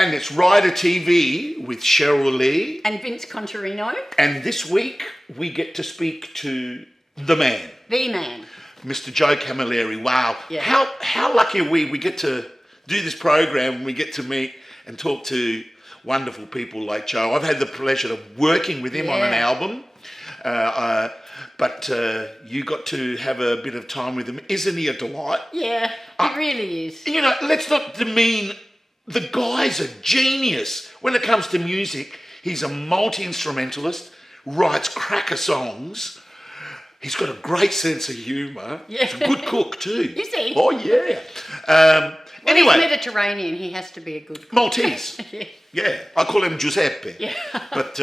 And it's Rider TV with Cheryl Lee. And Vince Contarino. And this week we get to speak to the man. The man. Mr. Joe Camilleri. Wow. Yeah. How lucky are we? We get to do this program and we get to meet and talk to wonderful people like Joe. I've had the pleasure of working with him on an album. But you got to have a bit of time with him. Isn't he a delight? Yeah, he really is. You know, let's not demean, the guy's a genius. When it comes to music, he's a multi-instrumentalist, writes cracker songs. He's got a great sense of humour. Yeah. He's a good cook too. Is he? Oh, yeah. Anyway. He's Mediterranean, he has to be a good cook. Maltese. Yeah. Yeah, I call him Giuseppe. Yeah. But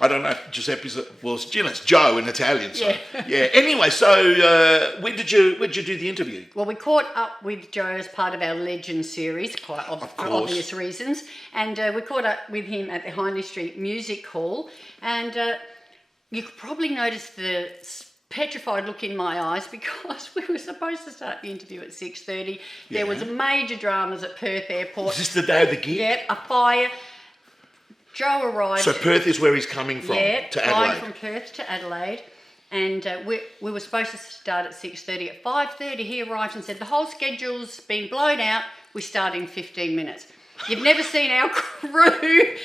I don't know if Giuseppe's, it's Joe in Italian. So. Yeah. Anyway, so where did you do the interview? Well, we caught up with Joe as part of our Legend series, for obvious reasons. And we caught up with him at the Hindley Street Music Hall. And you could probably notice the petrified look in my eyes because we were supposed to start the interview at 6:30. There was major dramas at Perth Airport. Is this the day of the gig? Yeah, a fire. Joe arrived. So Perth is where he's coming from, to Adelaide. Flying from Perth to Adelaide. And we were supposed to start at 6:30. At 5:30 he arrived and said, the whole schedule's been blown out. We start in 15 minutes. You've never seen our crew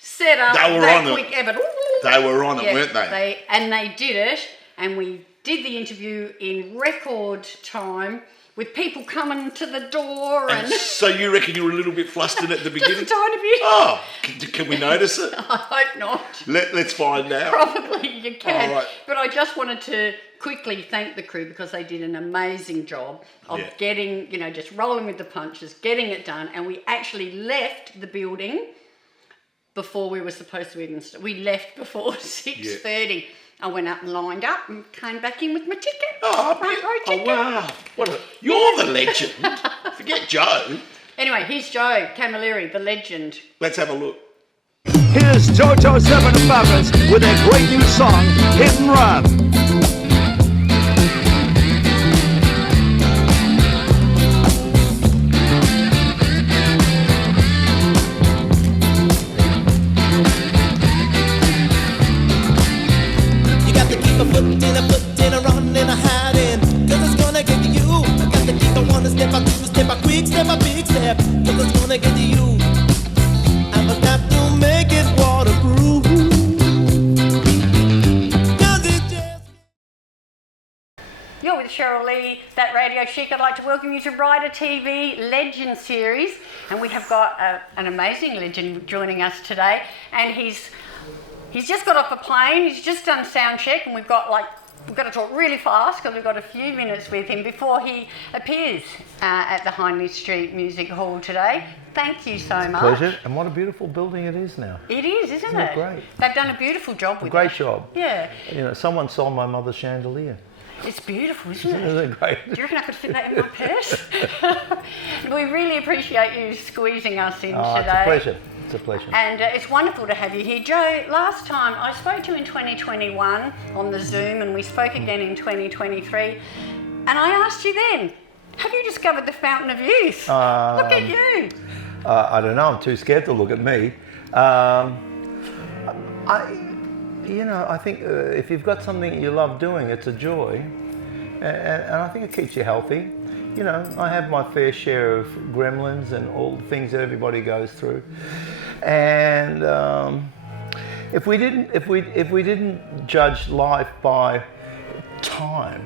set up that quick ever. They were on it, weren't they? They did it, and we did the interview in record time with people coming to the door. And so you reckon you were a little bit flustered at the beginning? Just a tiny bit. Oh, can we notice it? I hope not. Let's find out. Probably you can. All right. But I just wanted to quickly thank the crew because they did an amazing job of getting, just rolling with the punches, getting it done. And we actually left the building before we were supposed to even start. We left before 6:30. Yeah. I went up and lined up and came back in with my ticket. Oh, wow. You're the legend. Forget Joe. Anyway, here's Joe Camilleri, the legend. Let's have a look. Here's JoJo Seven Feathers with a great new song, Hit and Run. Step a big step, cause it's gonna get to you. I must have to make it waterproof. You're with Cheryl Lee, That Radio Chic. I'd like to welcome you to Rider TV Legend Series. And we have got an amazing legend joining us today. And he's just got off a plane, he's just done sound check, and we've got to talk really fast because we've got a few minutes with him before he appears at the Hindley Street Music Hall today. Thank you so much. Pleasure. And what a beautiful building it is now. It is, isn't it? Great. They've done a beautiful job with it. Great job. Yeah. Someone sold my mother's chandelier. It's beautiful, isn't it? Isn't it great? Do you reckon I could fit that in my purse? We really appreciate you squeezing us in today. It's a pleasure. It's a pleasure. And it's wonderful to have you here. Joe, last time I spoke to you in 2021 on the Zoom, and we spoke again in 2023, and I asked you then, have you discovered the fountain of youth? Look at you. I don't know, I'm too scared to look at me. I think if you've got something you love doing, it's a joy, and I think it keeps you healthy. I have my fair share of gremlins and all the things that everybody goes through, and if we didn't judge life by time,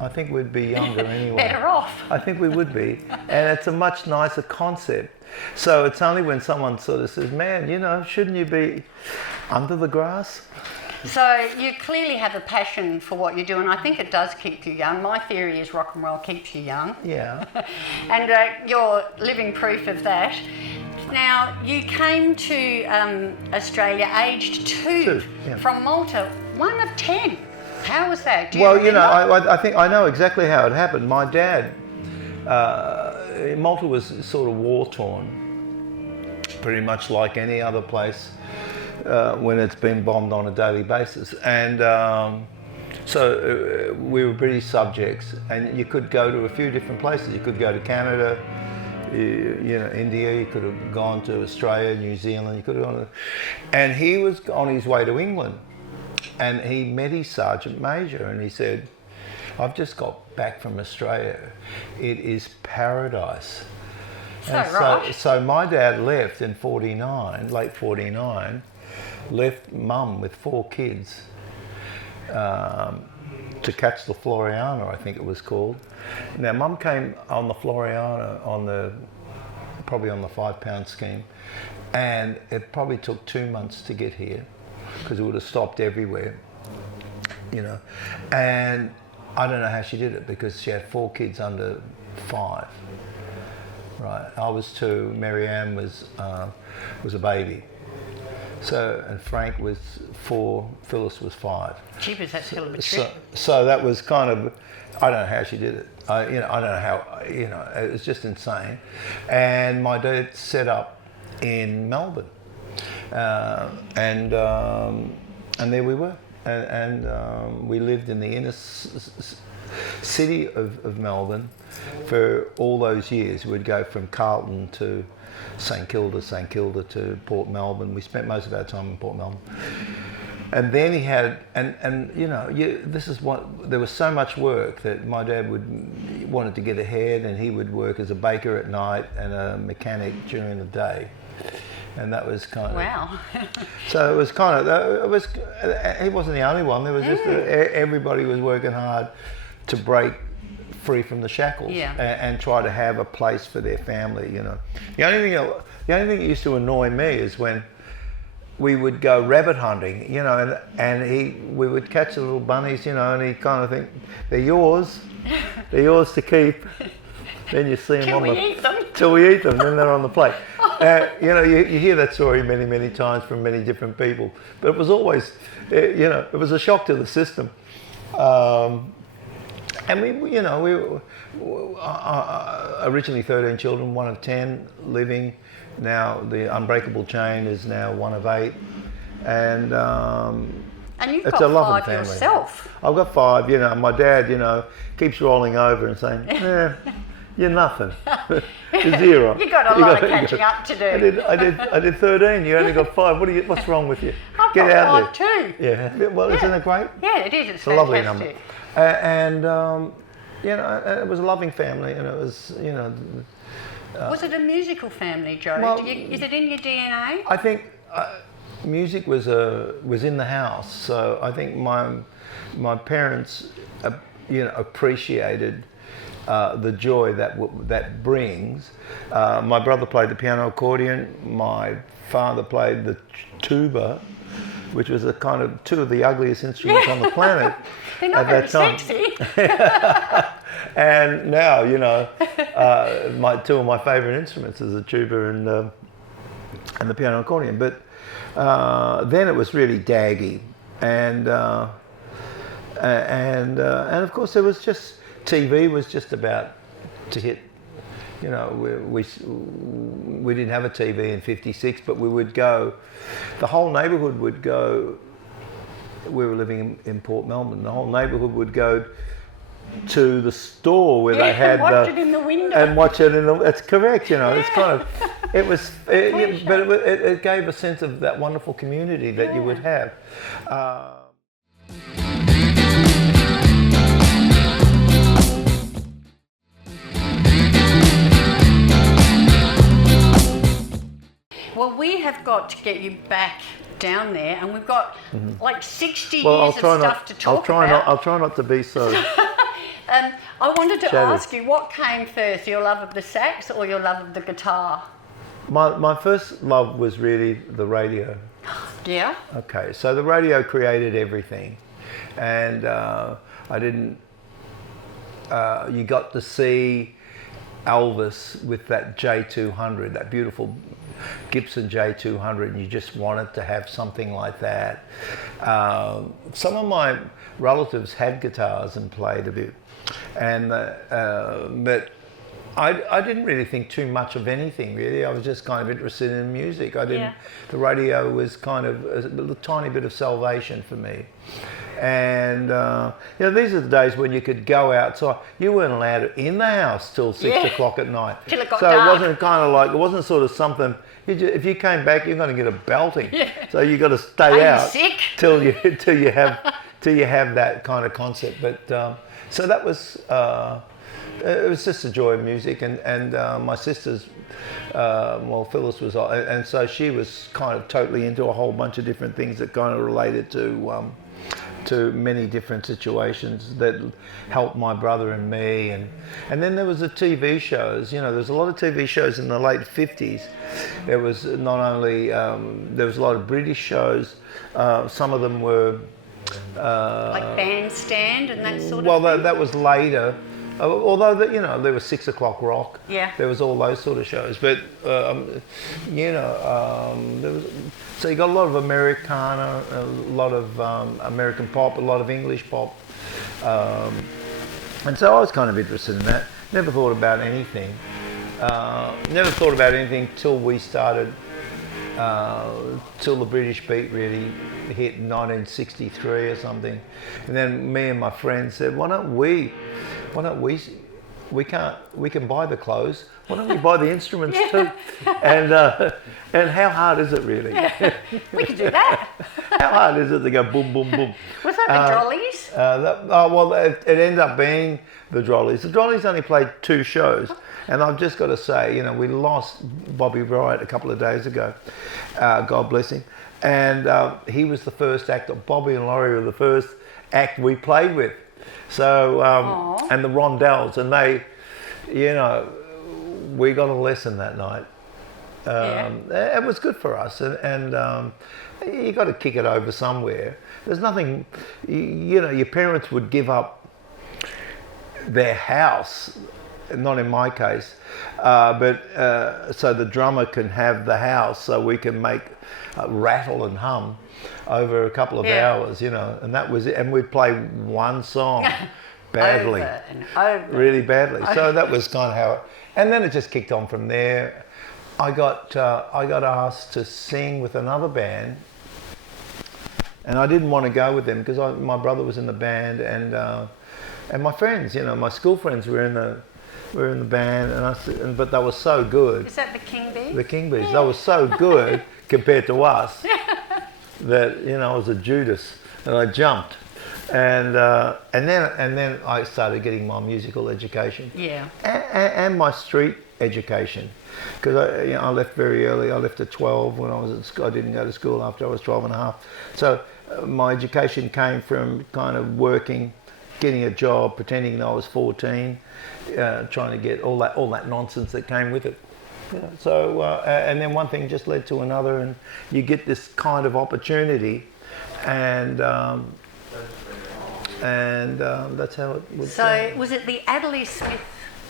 I think we'd be younger anyway. Better off. I think we would be, and it's a much nicer concept. So it's only when someone sort of says, "Man, shouldn't you be under the grass?" So you clearly have a passion for what you do, and I think it does keep you young. My theory is rock and roll keeps you young. Yeah. And you're living proof of that. Now, you came to Australia aged 2 from Malta, 1 of 10. How was that? Do you remember? I think I know exactly how it happened. My dad, Malta was sort of war-torn, pretty much like any other place. When it's been bombed on a daily basis, and so we were British subjects, and you could go to a few different places. You could go to Canada, you know, India, you could have gone to Australia, New Zealand, you could have gone to... And he was on his way to England, and he met his sergeant major, and he said, I've just got back from Australia. It is paradise. So my dad left in 49, late 49, left mum with 4 kids to catch the Floriana, I think it was called. Now mum came on the Floriana probably on the £5 scheme, and it probably took 2 months to get here because it would have stopped everywhere, you know. And I don't know how she did it because she had 4 kids under 5. Right, I was 2. Mary Ann was a baby. So, and Frank was 4. Phyllis was 5. Jeepers, that's hell of a trip. So that was kind of, I don't know how she did it. I don't know how. It was just insane. And my dad set up in Melbourne, and there we were, and we lived in the inner city of Melbourne for all those years. We'd go from Carlton to St Kilda to Port Melbourne. We spent most of our time in Port Melbourne. And then he had, this is what, there was so much work that my dad wanted to get ahead, and he would work as a baker at night and a mechanic during the day. And that was kind of... Wow. So it was kind of, he wasn't the only one. There was just, everybody was working hard to break free from the shackles and try to have a place for their family, you know. The only thing that used to annoy me is when we would go rabbit hunting, you know, and we would catch the little bunnies, you know, and he'd kind of think, they're yours to keep. Then you see them till we eat them, then they're on the plate. You know, you hear that story many, many times from many different people, but it was always, it was a shock to the system. And we originally 13 children, 1 of 10 living. Now the unbreakable chain is now 1 of 8, and you've it's got a lovely 5 family. yourself. I've got 5. You know, my dad, you know, keeps rolling over and saying, "You're nothing. You're 0." You got a lot of catching up to do. I did 13. You only got 5. What's wrong with you? I've Get got out 5 there. too. Yeah. Well, isn't it great? Yeah, it is. It's a lovely fantastic. number. It was a loving family, and it was, you know. Was it a musical family, Joe? Well, is it in your DNA? I think music was in the house, so I think my parents, appreciated the joy that brings. My brother played the piano accordion. My father played the tuba, which was a kind of 2 of the ugliest instruments on the planet. They're not very sexy. And now, you know, 2 of my favourite instruments is the tuba and the piano accordion. But then it was really daggy, and of course there was just TV was just about to hit. You know, we didn't have a TV in '56, but we would go. The whole neighbourhood would go. We were living in Port Melbourne. The whole neighbourhood would go to the store where they had watch it in the window and watch it in the. That's correct. You know, it's kind of. It gave a sense of that wonderful community that you would have. Well, we have got to get you back down there, and we've got like 60 Well, years of stuff to talk about. I'll try not to be so. I wanted to Cheryl. ask you, what came first, your love of the sax or your love of the guitar? My first love was really the radio. Yeah? Okay, so the radio created everything, and you got to see Elvis with that J200, that beautiful Gibson J200, and you just wanted to have something like that. Some of my relatives had guitars and played a bit, and but I didn't really think too much of anything really. I was just kind of interested in music. The radio was kind of a tiny bit of salvation for me. And these are the days when you could go outside. You weren't allowed in the house till 6 o'clock at night. Till it got so dark. It wasn't kind of like, it wasn't sort of something. If you came back, you're going to get a belting. Yeah. So you got to stay Are out you sick? till you have that kind of concept. But so that was. It was just a joy of music, and my sister's, Phyllis was, and so she was kind of totally into a whole bunch of different things that kind of related to many different situations that helped my brother and me, and then there was the TV shows. There was a lot of TV shows in the late 50s. There was not only there was a lot of British shows. Some of them were like Bandstand and that sort of well, thing? that was later. Although there was 6 o'clock rock. Yeah. There was all those sort of shows, but there was. So you got a lot of Americana, a lot of American pop, a lot of English pop, and so I was kind of interested in that. Never thought about anything. Never thought about anything till we started. Till the British beat really hit in 1963 or something, and then me and my friends said, why don't we we can buy the clothes, why don't we buy the instruments too? And how hard is it really? Yeah. We could do that. How hard is it to go boom boom boom? Was that the Drollies? It ended up being the Drollies. The Drollies only played 2 shows. And I've just got to say, we lost Bobby Wright a couple of days ago. God bless him. And he was the first act. Bobby and Laurie were the first act we played with. So, and the Rondells, and they, we got a lesson that night. It was good for us, and you got to kick it over somewhere. There's nothing, your parents would give up their house. Not in my case, but so the drummer can have the house, so we can make rattle and hum over a couple of hours, and that was it. And we'd play one song badly, over and over. Really badly. So that was kind of how, and then it just kicked on from there. I got asked to sing with another band, and I didn't want to go with them because my brother was in the band, and my friends, my school friends were in the band, but they were so good. Is that the King Bees? The King Bees. They were so good compared to us that I was a Judas, and I jumped, and then I started getting my musical education. Yeah. And my street education, because I left very early. I left at 12 when I was at school. I didn't go to school after I was 12 and a half. So my education came from kind of working, getting a job, pretending I was 14. Trying to get all that nonsense that came with it. So and then one thing just led to another, and you get this kind of opportunity, and that's how it was. So was it the Adderley Smith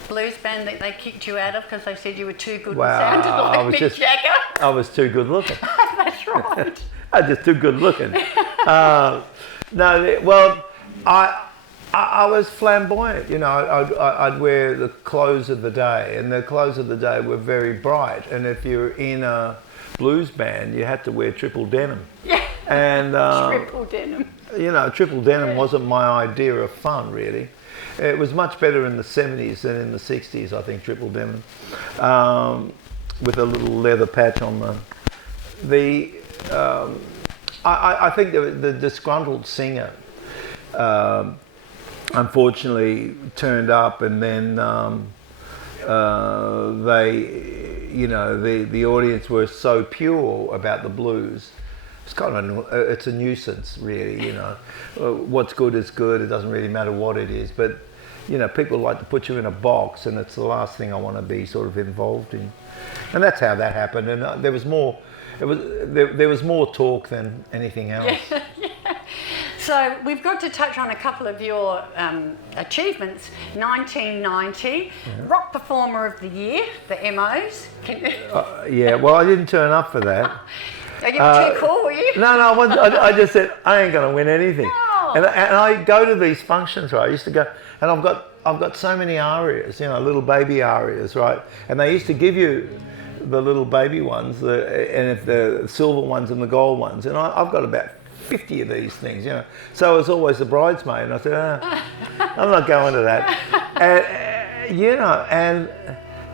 blues band that they kicked you out of because they said you were too good and sounded like Mick Jagger? I was too good looking. That's right. I was just too good looking. I was flamboyant, I'd wear the clothes of the day, and the clothes of the day were very bright. And if you're in a blues band, you had to wear triple denim. Yeah. And triple denim. Triple denim wasn't my idea of fun, really. It was much better in the 70s than in the 60s, I think, triple denim, with a little leather patch on the. I think the disgruntled singer. Unfortunately turned up, and then the audience were so pure about the blues. It's kind of it's a nuisance, really. What's good is good. It doesn't really matter what it is, but people like to put you in a box, and it's the last thing I want to be sort of involved in. And that's how that happened. And there was more. There was more talk than anything else. Yeah. So we've got to touch on a couple of your achievements. 1990, Rock Performer of the Year, the MOs. Yeah, well, I didn't turn up for that. Are you too cool, were you? No, I just said, I ain't going to win anything. No. And I go to these functions, right? I used to go, and I've got so many arias, little baby arias, right? And they used to give you the little baby ones, and if the silver ones and the gold ones, and I've got about 50 of these things, you know. So I was always the bridesmaid, and I said, I'm not going to that. And, you know, and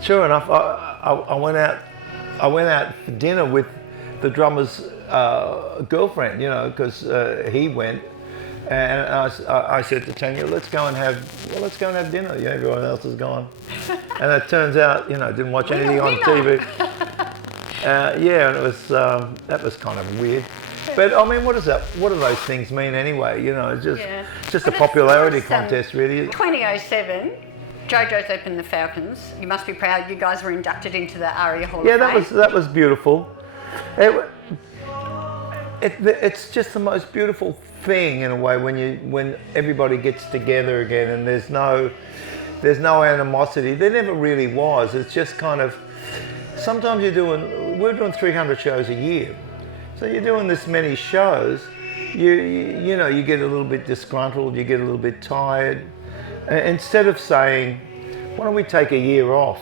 sure enough, I went out for dinner with the drummer's girlfriend, you know, because he went. And I said to Tanya, let's go and have dinner. Yeah, everyone else is gone. And it turns out, you know, I didn't watch anything on TV. Yeah, and it was that was kind of weird. But I mean, what is that? What do those things mean anyway? You know, it's just a popularity contest, really. 2007, JoJo's opened the Falcons. You must be proud. You guys were inducted into the ARIA Hall of Fame. Yeah, that was beautiful. It's just the most beautiful thing in a way when everybody gets together again, and there's no animosity. There never really was. It's just kind of, sometimes we're doing 300 shows a year, so you're doing this many shows, you know, you get a little bit disgruntled, you get a little bit tired. Instead of saying, why don't we take a year off?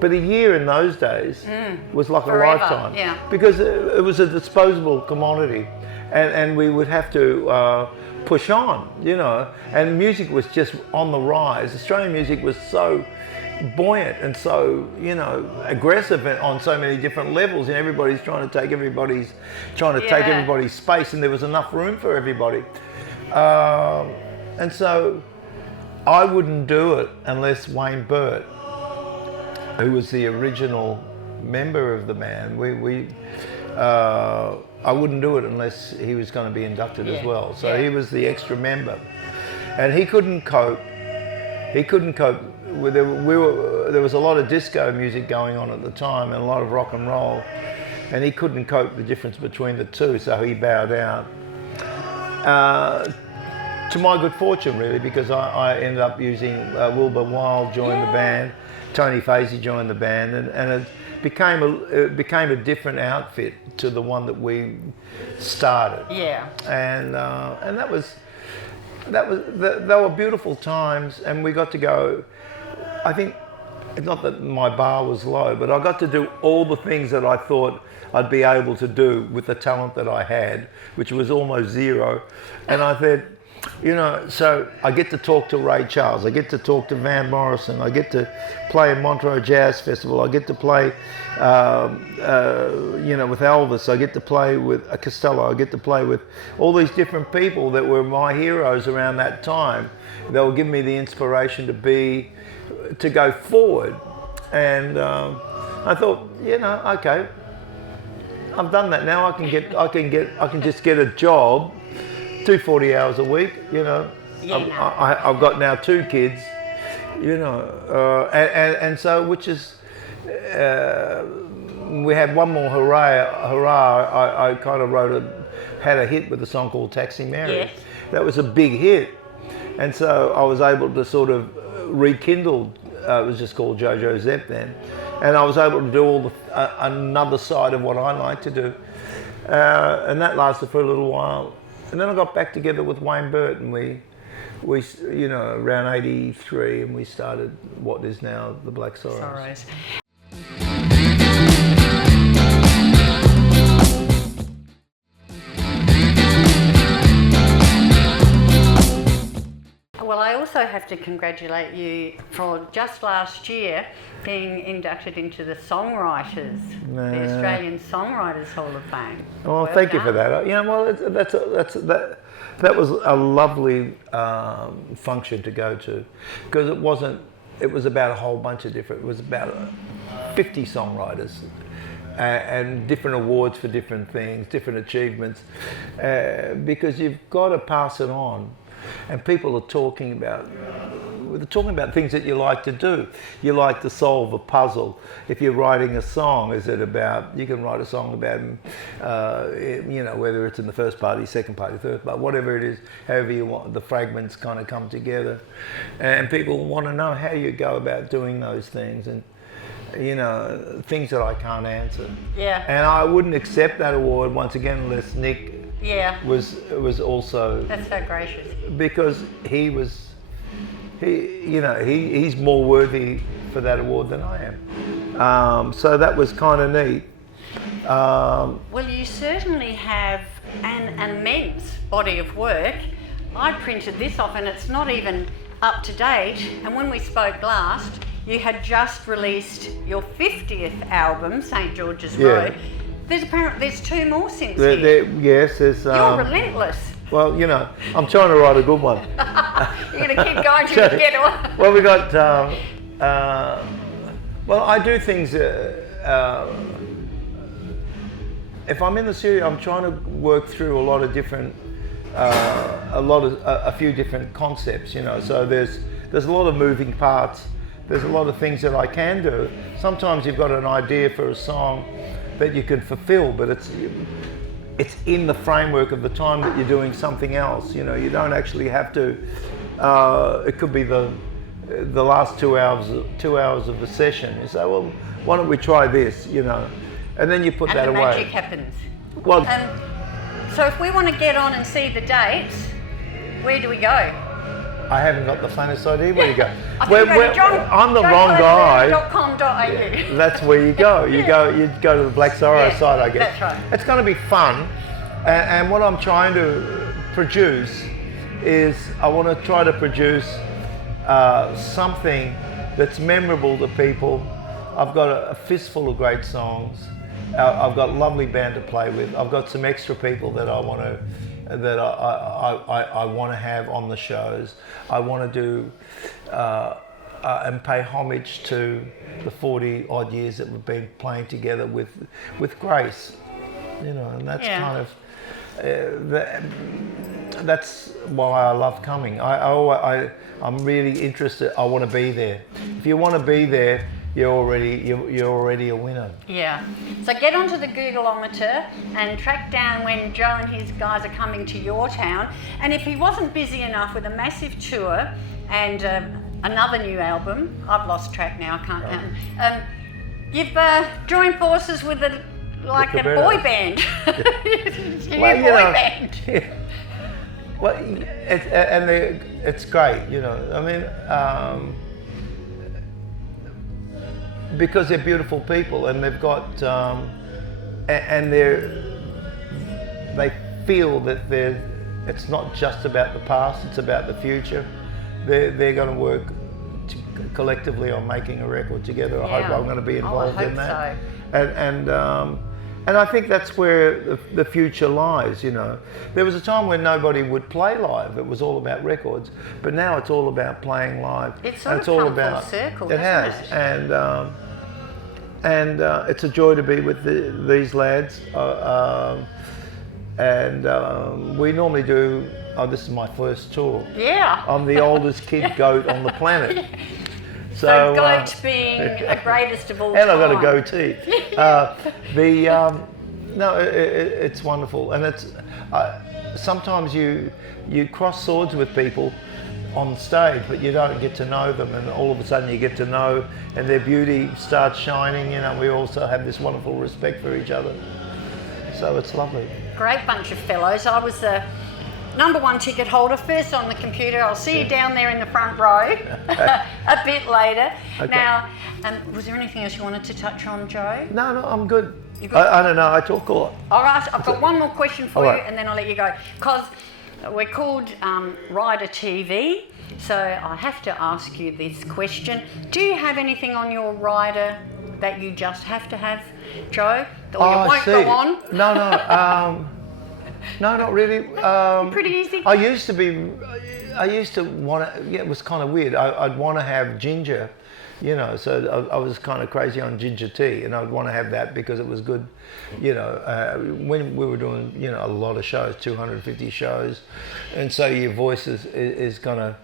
But a year in those days was like forever, a lifetime, yeah. Because it was a disposable commodity, and we would have to push on, you know. And music was just on the rise. Australian music was so buoyant and so, you know, aggressive on so many different levels, and everybody's trying to take everybody's space, and there was enough room for everybody. And so I wouldn't do it unless Wayne Burt, who was the original member of the band, I wouldn't do it unless he was going to be inducted as well. So he was the extra member, and he couldn't cope. He couldn't cope with there was a lot of disco music going on at the time and a lot of rock and roll, and he couldn't cope the difference between the two. So he bowed out. To my good fortune, really, because I ended up using Wilbur Wilde joined the band. Tony Fazy joined the band, and it became a different outfit to the one that we started. Yeah. And they were beautiful times, and we got to go. I think, not that my bar was low, but I got to do all the things that I thought I'd be able to do with the talent that I had, which was almost zero. And I said, you know, so I get to talk to Ray Charles, I get to talk to Van Morrison, I get to play at Montreux Jazz Festival, I get to play, you know, with Elvis, I get to play with Costello, I get to play with all these different people that were my heroes around that time. They were giving me the inspiration to go forward. And I thought, you know, okay, I've done that now. I can just get a job. Do 40 hours a week, you know. I've got now 2 kids, you know, and so, which is, we had one more hurrah. I kind of had a hit with a song called Taxi Mary. Yes. That was a big hit, and so I was able to sort of rekindle. It was just called JoJo Zepp then, and I was able to do all another side of what I like to do, and that lasted for a little while. And then I got back together with Wayne Burt, and we, you know, around '83, and we started what is now the Black Sorrows. Well, I also have to congratulate you for just last year being inducted into the Songwriters, the Australian Songwriters Hall of Fame. Well, thank you for that. You know, well, that was a lovely function to go to, because it was about a whole bunch of different. It was about 50 songwriters. And different awards for different things, different achievements, because you've got to pass it on. And people are talking about things that you like to do. You like to solve a puzzle. If you're writing a song, you can write a song about, you know, whether it's in the first party, second party, third party, whatever it is, however you want, the fragments kind of come together. And people want to know how you go about doing those things, and, you know, things that I can't answer. Yeah. And I wouldn't accept that award once again unless Nick was also. That's so gracious. Because he's more worthy for that award than I am. So that was kind of neat. Well, you certainly have and an immense body of work. I printed this off and it's not even up to date. And when we spoke last, you had just released your 50th album, St. George's Road. There's 2 more since then. Yes, there's... You're relentless. Well, you know, I'm trying to write a good one. You're going to keep going till you get one. Well, we got... well, I do things... if I'm in the studio, I'm trying to work through a lot of different... a few different concepts, you know. So there's a lot of moving parts. There's a lot of things that I can do. Sometimes you've got an idea for a song that you can fulfill, but it's in the framework of the time that you're doing something else. You know, you don't actually have to. It could be the last 2 hours of the session. You say, well, why don't we try this? You know, and then you put that away. And the magic happens. Well, so if we want to get on and see the dates, where do we go? I haven't got the faintest idea where you go. I'm the wrong guy. .com.au. That's where you go. You go to the Black Sorrow side, I guess. That's right. It's going to be fun, and what I'm trying to produce is I want to try to produce something that's memorable to people. I've got a fistful of great songs. I've got a lovely band to play with. I've got some extra people that I want to have on the shows. I want to do and pay homage to the 40 odd years that we've been playing together with Grace, you know, and that's kind of that's why I love coming. I'm really interested. I want to be there. If you want to be there, you're already a winner. Yeah. So get onto the Googleometer and track down when Joe and his guys are coming to your town. And if he wasn't busy enough with a massive tour and another new album, I've lost track now, I can't count. You've joined forces with a boy band. Band. Yeah. Well, it's great, you know. I mean. Because they're beautiful people and they've got and they feel that it's not just about the past, it's about the future. They're going to work collectively on making a record together. I hope I'm going to be involved in that. So. And I think that's where the future lies, you know. There was a time when nobody would play live. It was all about records. But now it's all about playing live. It's sort of come full circle, it has. And it's a joy to be with these lads. We normally do, this is my first tour. Yeah. I'm the oldest kid goat on the planet. So goat being the greatest of all time. And I've got a goatee. It's wonderful, and it's sometimes you cross swords with people on stage, but you don't get to know them, and all of a sudden you get to know, and their beauty starts shining. You know, we also have this wonderful respect for each other, so it's lovely. Great bunch of fellows. I was the #1 ticket holder, first on the computer. I'll see you down there in the front row a bit later. Okay. Now, was there anything else you wanted to touch on, Joe? No, I'm good. You good? I don't know, I talk a lot. All right, I've got one more question for All you, right. and then I'll let you go. Because we're called Rider TV, so I have to ask you this question. Do you have anything on your rider that you just have to have, Joe? Or you won't go on? No, not really. Pretty easy. I used to want to, it was kind of weird. I'd want to have ginger, you know, so I was kind of crazy on ginger tea, and I'd want to have that because it was good, you know, when we were doing, you know, a lot of shows, 250 shows, and so your voice is going to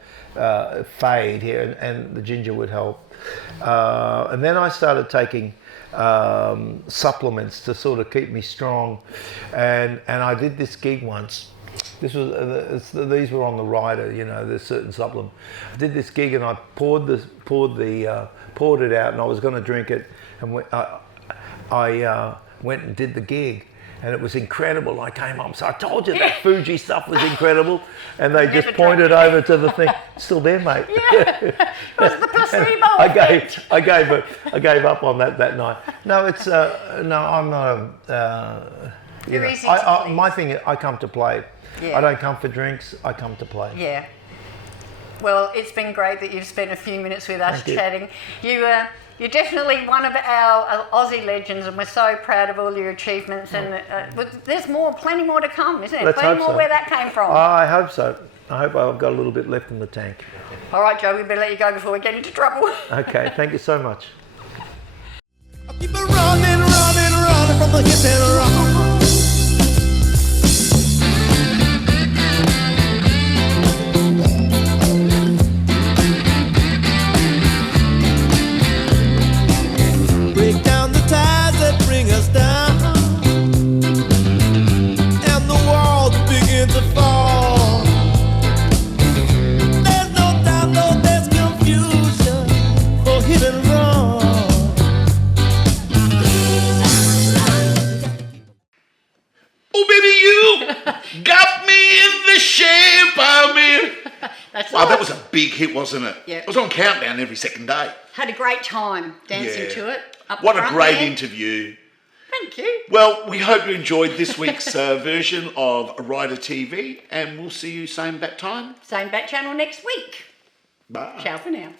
fade here, and the ginger would help. And then I started taking supplements to sort of keep me strong, and I did this gig once. This was these were on the rider, you know. There's certain supplement. I did this gig and I poured it out, and I was going to drink it, and I went and did the gig, and it was incredible. I came home, so I told you that Fuji stuff was incredible, and they just pointed over to the thing. Still there, mate. Yeah, it was the placebo effect. I gave up on that night. No, it's no, I'm not You're easy to please. My thing, I come to play. Yeah. I don't come for drinks. I come to play. Yeah. Well, it's been great that you've spent a few minutes with us chatting. You're definitely one of our Aussie legends, and we're so proud of all your achievements. And there's plenty more to come, isn't there? Let's Plenty hope more so. where that came from. I hope so. I hope I've got a little bit left in the tank. All right, Joe, we better let you go before we get into trouble. Okay, thank you so much. People running, running, running from the hit and run. Break down the ties that bring us down, and the walls begin to fall. There's no doubt, no, there's confusion for hit and run. Oh, baby, you got me in the shape I'm in. That's Wow, all. that was a big hit, wasn't it? Yeah. It was on Countdown every second day. Had a great time dancing to it. Up What the a front great there. interview. Thank you. Well, we hope you enjoyed this week's version of Rider TV, and we'll see you same bat time. Same bat channel next week. Bye. Ciao for now.